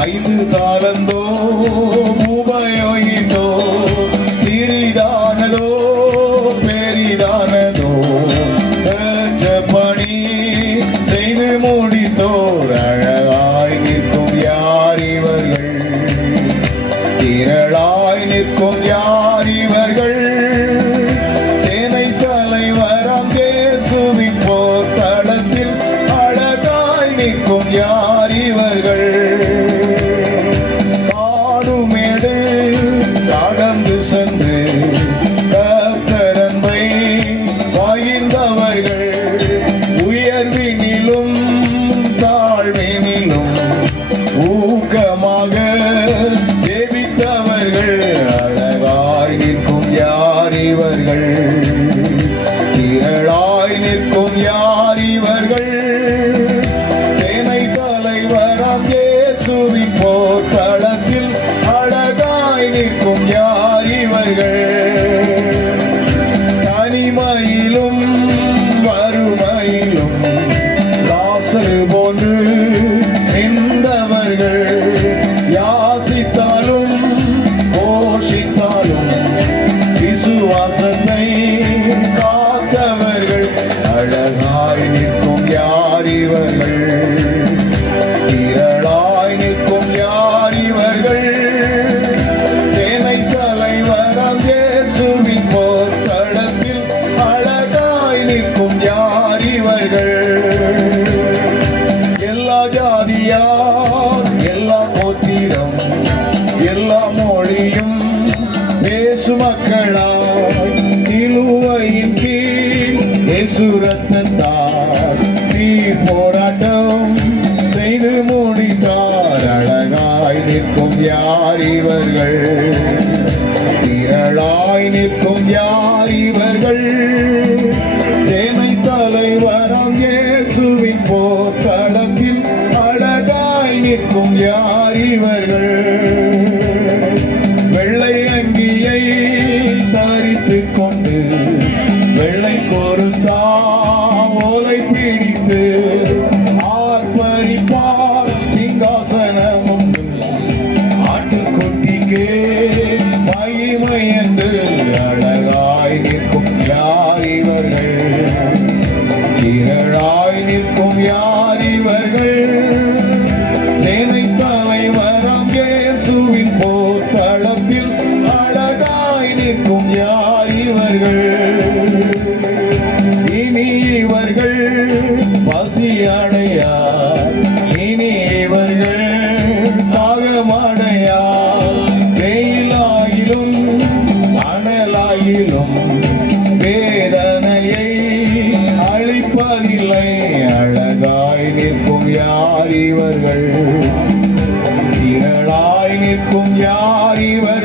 ஐந்து தாளந்தோ உபயோகித்தோ சிறிதானதோ பெரிதானதோ. பணி செய்து முடித்தோர் அழகாய் நிற்கும் யார் இவர்கள்? திரளாய் நிற்கும் அழகாய் யார் இவர்கள்? திரளாய் நிற்கும் யார் இவர்கள்? திரளாய் நிற்கும் யார் இவர்கள்? சேனை தலைவரம் இயேசுவின் போர் தளத்தில் அழகாய் நிற்கும் யார் இவர்கள்? எல்லா ஜாதியார் எல்லா கோத்திரம் எல்லா மொழியும் பேசு மக்களா இயேசுரத்தார் சீர் போராட்டம் செய்து முடித்தார். அழகாய் நிற்கும் யார் இவர்கள்? திரளாய் நிற்கும் யார் இவர்கள்? சேனை தலைவரம் இயேசுவின் போர் தளத்தில் அழகாய் நிற்கும் யார் இவர்கள்? நிற்கும் யார் இவர்கள்? சேனை தலைவராம் இயேசுவின் போர் களத்தில் அழகாய் நிற்கும் யார் இவர்கள்? இனி இவர்கள் பசி அடையார் இனி இவர்கள் தாகமடையார் வெயிலாயிலும் அனலாயிலும் வேதனையை அழிப்பதில்லை. இவர்கள் திரளாய் நிற்கும் யார் இவர்?